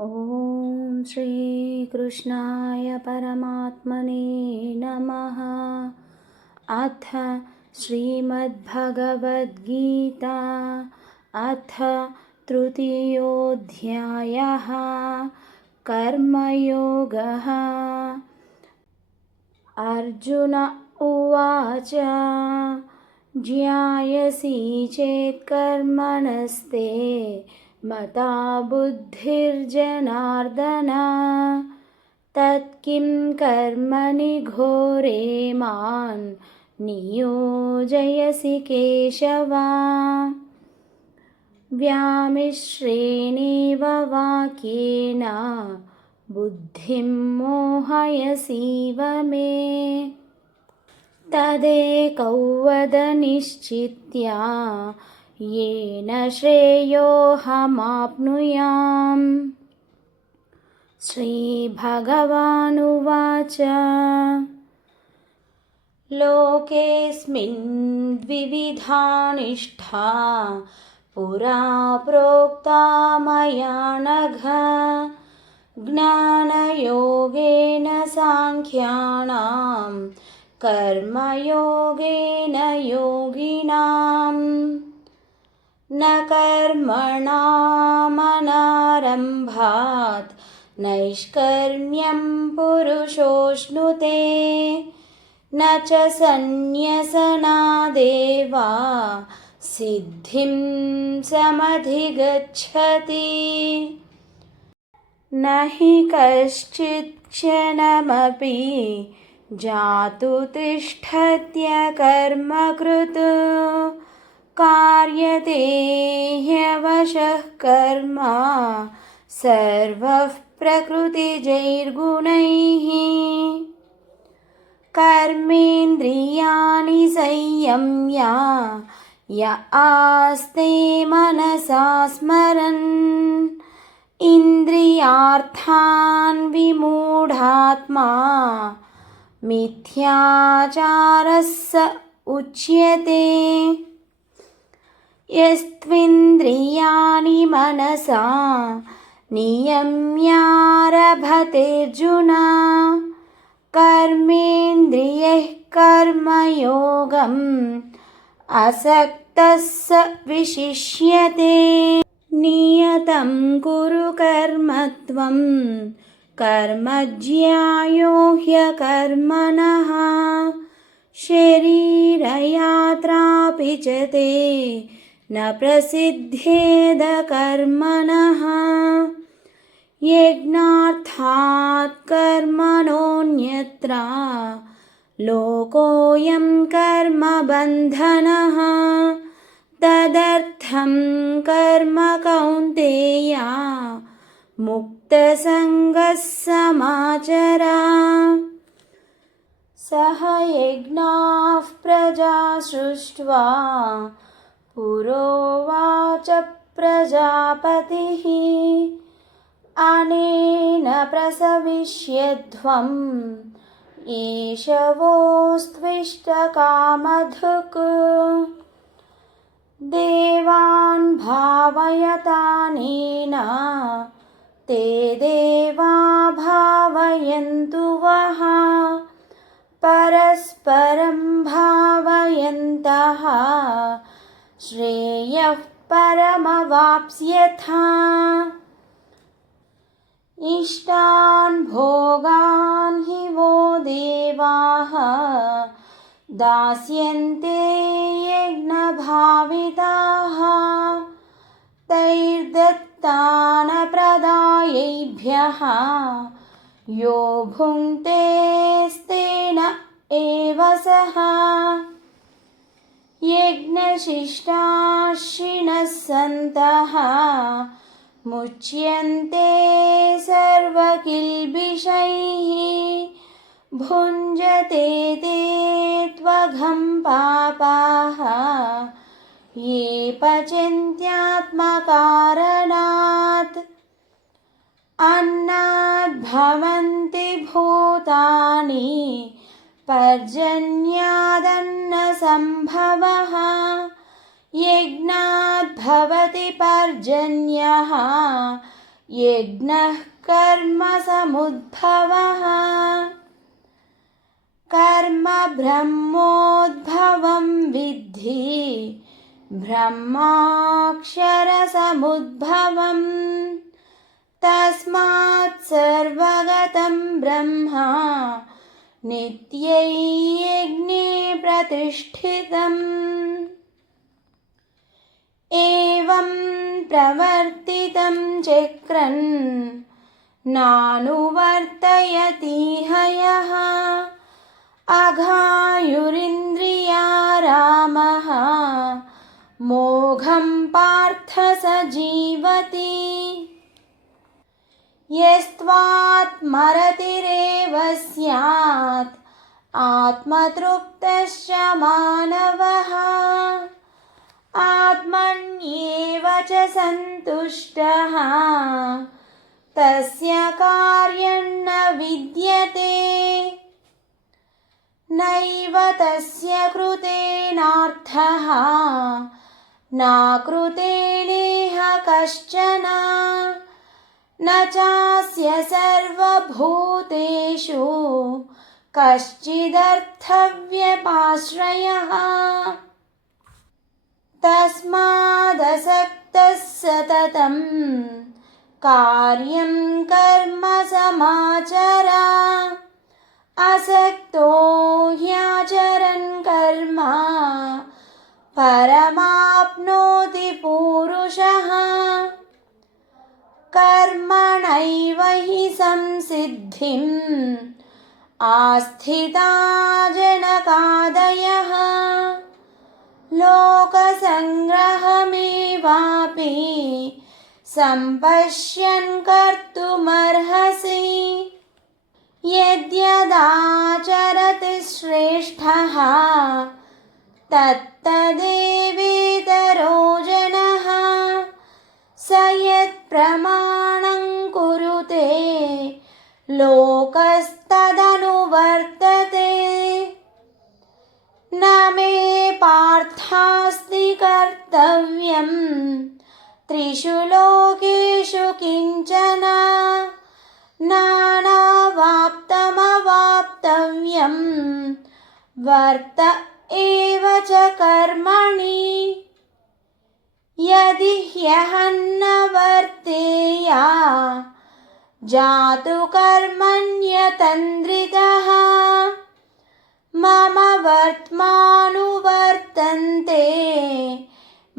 ॐ श्रीकृष्णाय परमात्मने नमः। अथ श्रीमद्भगवद्गीता अथ तृतीयोऽध्यायः कर्मयोगः। अर्जुन उवाच ज्ञायसि चेत् कर्मणस्ते मता बुद्धिर्जनार्दन तत्किं कर्मणि घोरे मां नियोजयसि केशव। व्यामिश्रेणेव वाक्येन बुद्धिं मोहयसीव मे तदेकौ वद निश्चित्य येन श्रेयोऽहमाप्नुयाम्। श्रीभगवानुवाच लोकेऽस्मिन् द्विविधा निष्ठा पुरा प्रोक्ता मया नघ ज्ञानयोगेन साङ्ख्यानां कर्मयोगेन योगिनाम्। न कर्मणामनारम्भात् नैष्कर्म्यं पुरुषोऽश्नुते न च सन्न्यसनादेव सिद्धिं समधिगच्छति। न हि कश्चित् क्षणमपि जातु तिष्ठत्यकर्मकृत् कार्यते ह्यवशः कर्म सर्वः प्रकृतिजैर्गुणैः। कर्मेन्द्रियाणि संयम्य य आस्ते मनसा स्मरन् इन्द्रियार्थान् विमूढात्मा मिथ्याचारः स उच्यते। यस्त्विन्द्रियाणि मनसा नियम्यारभतेऽर्जुन कर्मेन्द्रियैः कर्मयोगम् असक्तः स विशिष्यते। नियतं कुरु कर्म त्वं कर्म ज्यायो ह्यकर्मणः शरीरयात्रापि च ते न प्रसिद्धेद कर्मणः। यज्ञार्थात् कर्मणोऽन्यत्र लोकोऽयं कर्मबन्धनः तदर्थं कर्म कौन्तेय मुक्तसङ्गः समाचर। सह यज्ञाः प्रजा सृष्ट्वा पुरोवाच प्रजापतिः अनेन प्रसविष्यध्वम् एषवोऽस्त्विष्टकामधुक्। देवान् भावयतानेन ते देवा भावयन्तु वः परस्परं भावयन्तः श्रेयः परमवाप्स्यथ। इष्टान् भोगान् हि वो देवाः दास्यन्ते यज्ञभाविताः तैर्दत्तान् प्रदायैभ्यः यो भुङ्क्तेस्तेन एव सः। यज्ञशिष्टाशिनः सन्तः मुच्यन्ते सर्वकिल्बिषैः भुञ्जते ते त्वघं पापाः ये पचन्त्यात्मकारणात्। अन्नाद्भवन्ति भूतानि पर्जन्यादन्नसम्भवः यज्ञाद्भवति पर्जन्यः यज्ञः कर्मसमुद्भवः कर्म ब्रह्मोद्भवं विद्धि ब्रह्माक्षरसमुद्भवम् तस्मात् सर्वगतं ब्रह्म नित्यै यज्ञे प्रतिष्ठितम् एवं प्रवर्तितं चक्रन् नानुवर्तयतीह यः अघायुरिन्द्रिया रामः मोघं पार्थ स जीवति यस्त्वात्मरतिरेव स्यात् आत्मतृप्तश्च मानवः आत्मन्येव च सन्तुष्टः तस्य कार्यं न विद्यते नैव तस्य कृतेनार्थः नाकृतेनेह कश्चन न चास्य सर्वभूतेषु कश्चिदर्थव्यपाश्रयः तस्मादसक्तः सततं कार्यं कर्म समाचर असक्तो ह्याचरन् कर्म परमाप्नोति पूरुषः कर्मणैव हि संसिद्धिम् आस्थिता जनकादयः लोकसङ्ग्रहमेवापि सम्पश्यन् कर्तुमर्हसि यद्यदाचरति श्रेष्ठः तत्तदेवेतरो जनः स यत्प्रमाणं कुरुते लोकस्तदनुवर्तते न मे पार्थास्ति कर्तव्यं त्रिषु लोकेषु किञ्चन नानावाप्तमवाप्तव्यं वर्त एव च कर्मणि यदि ह्यहन्न वर्तेया जातु कर्मण्यतन्द्रितः मम वर्त्मानुवर्तन्ते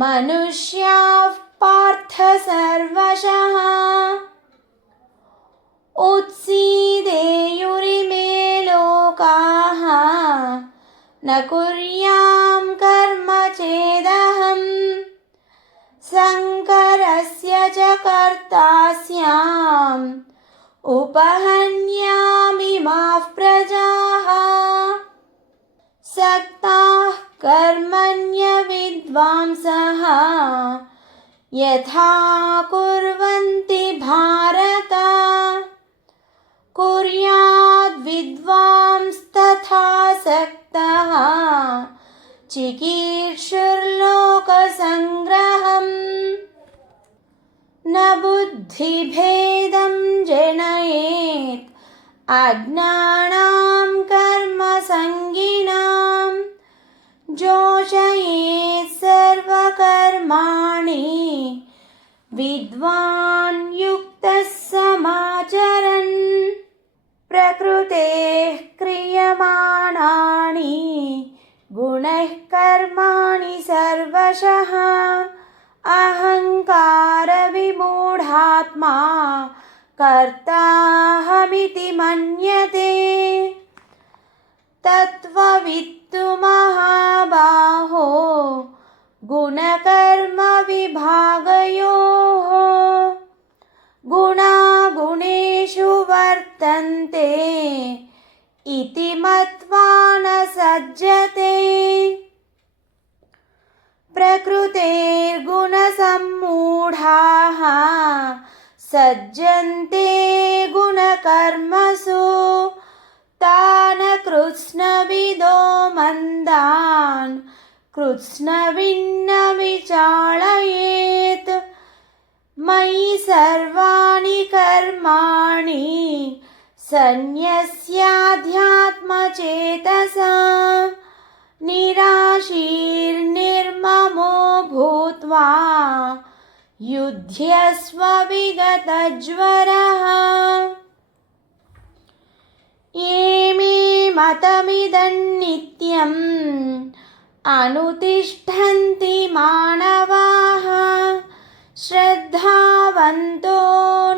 मनुष्याः पार्थ सर्वशः उत्सीदेयुरिमे लोकाः न कुर्यां कर्म चेदहम् शङ्करस्य च कर्ता स्याम् उपहन्यामि माः प्रजाः सक्ताः कर्मण्यविद्वांसः यथा कुर्वन्ति भारत कुर्याद्विद्वांस्तथा सक्तः चिकीर्षुर्लोकसङ्ग्रहम् न बुद्धिभेदं जनयेत् अज्ञानां कर्मसङ्गिनां जोषयेत् सर्वकर्माणि विद्वान् युक्तः समाचरन् प्रकृतेः क्रियमाणानि गुणैः कर्माणि सर्वशः अहङ्कारविमूढात्मा कर्ताहमिति मन्यते तत्त्ववित्तु महाबाहो गुणकर्मविभागयोः गुणागुणेषु वर्तन्ते इति मत्वा न सज्जते प्रकृतेर्गुणसम्मूढाः सज्जन्ते गुणकर्मसु तान् कृत्स्नविदो मन्दान् कृत्स्नविन्न विचालयेत् मयि सर्वाणि कर्माणि सन्न्यस्याध्यात्मचेतसा निराशीर्निर्ममो भूत्वा युध्यस्व विगतज्वरः। ये मे मतमिदं नित्यम् अनुतिष्ठन्ति मानवाः श्रद्धावन्तो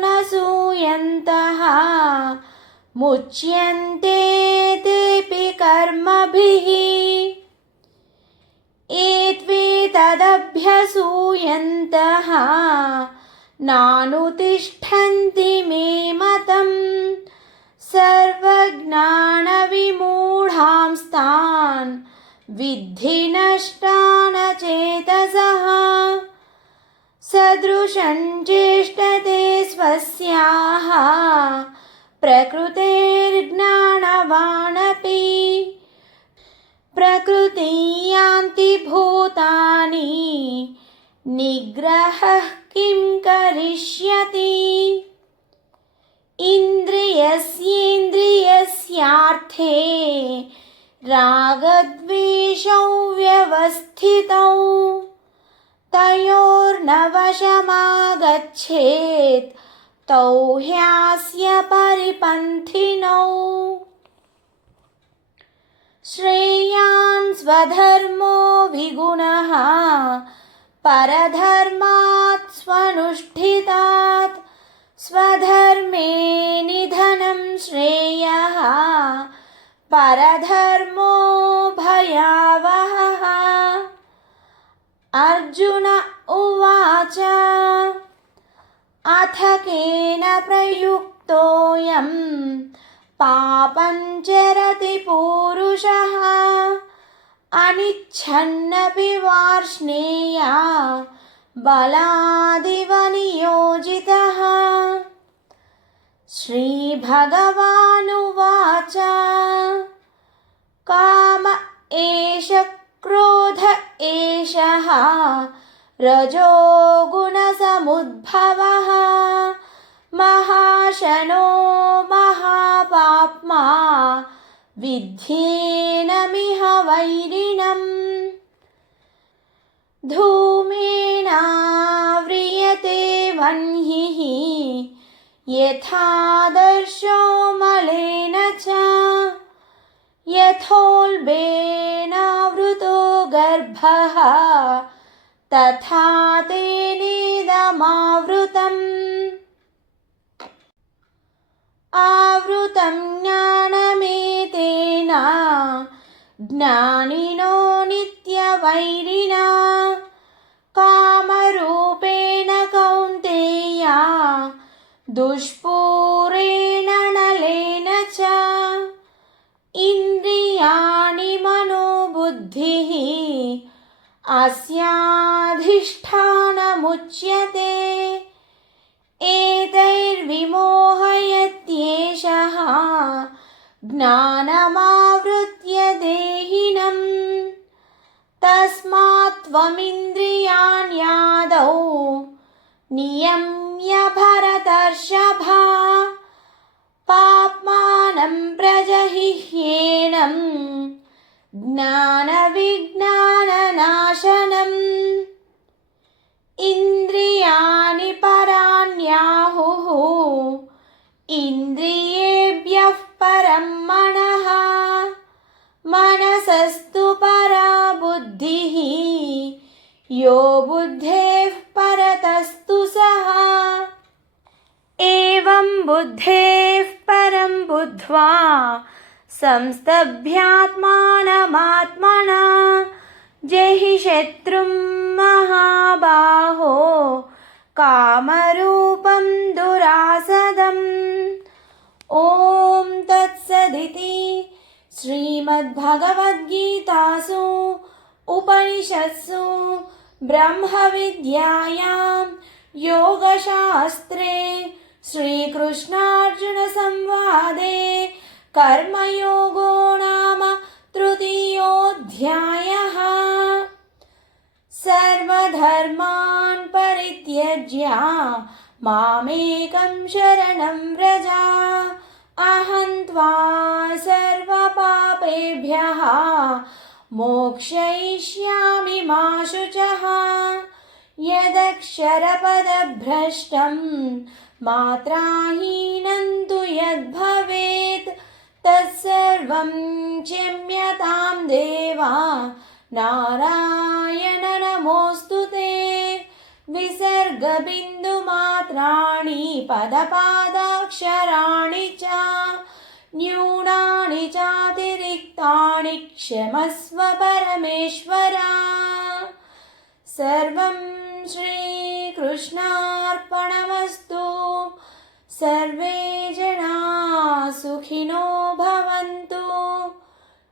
न सूयन्तः मुच्यन्ते तेऽपि कर्मभिः। एत्वेतदभ्यसूयन्तः नानुतिष्ठन्ति मे मतम् सर्वज्ञानविमूढांस्तान् विद्धि नष्टान् चेतसः। सदृशं चेष्टते स्वस्याः प्रकृतेर्ज्ञानवानपि प्रकृतिं यान्ति भूतानि निग्रहः किं करिष्यति। इन्द्रियस्येन्द्रियस्यार्थे रागद्वेषौ व्यवस्थितौ तयोर्न वशमागच्छेत् तौ ह्यस्य परिपन्थिनौ। श्रेयान् स्वधर्मो विगुणः परधर्मात् स्वनुष्ठितात् स्वधर्मे निधनं श्रेयः परधर्मो भयावहः। अर्जुन उवाच अथ केन प्रयुक्तोऽयं पापं चरति पूरुषः अनिच्छन्नपि वार्ष्णेय बलादिव नियोजितः। श्रीभगवानुवाच काम एष क्रोध एषः रजोगुणसमुद्भवः महाशनो महापाप्मा विद्धेनमिह वैरिणम्। धूमेनाव्रियते वह्निः यथादर्शो मलेन च यथोल्बेनावृतो गर्भः तथा तेनेदमावृतम्। आवृतं ज्ञानमेतेन ज्ञानिनो नित्यवैरिणा कामरूपेण कौन्तेय दुष्पूरेण नलेन च। इन्द्रियाणि मनोबुद्धिः अस्याधिष्ठानमुच्यते एतैर्विमोहयत्येषः ज्ञानमावृत्य देहिनम्। तस्मात् त्वमिन्द्रियाण्यादौ नियम्य भरतर्षभ पाप्मानं प्रजहिह्येनं ज्ञानविज्ञाननाशनम्। इन्द्रियाणि पराण्याहुः इन्द्रियेभ्यः परं मनः मनसस्तु परा बुद्धिः यो बुद्धेः परतस्तु सः। एवं बुद्धेः परं बुद्ध्वा संस्तभ्यात्मानमात्मना जहि शत्रुं महाबाहो कामरूपं दुरासदम्। ॐ तत्सदिति श्रीमद्भगवद्गीतासु उपनिषत्सु ब्रह्मविद्यायां योगशास्त्रे श्रीकृष्णार्जुनसंवादे कर्मयोगो नाम तृतीयोऽध्यायः। सर्वधर्मान् परित्यज्य परित्यज्य मामेकं शरणं व्रज अहं त्वा सर्वपापेभ्यः मोक्षयिष्यामि मा शुचः यदक्षरपदभ्रष्टं मात्राहीनं तु यद्भवेत् तत्सर्वं क्षम्यतां देवा नारायण नमोऽस्तु ते विसर्गबिन्दुमात्राणि पदपादाक्षराणि च न्यूनानि चातिरिक्तानि क्षमस्व परमेश्वर सर्वं श्रीकृष्णार्पणमस्तु सर्वे जनाः सुखिनो भवन्तु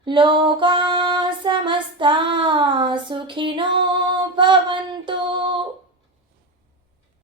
लोकाः समस्ताः सुखिनो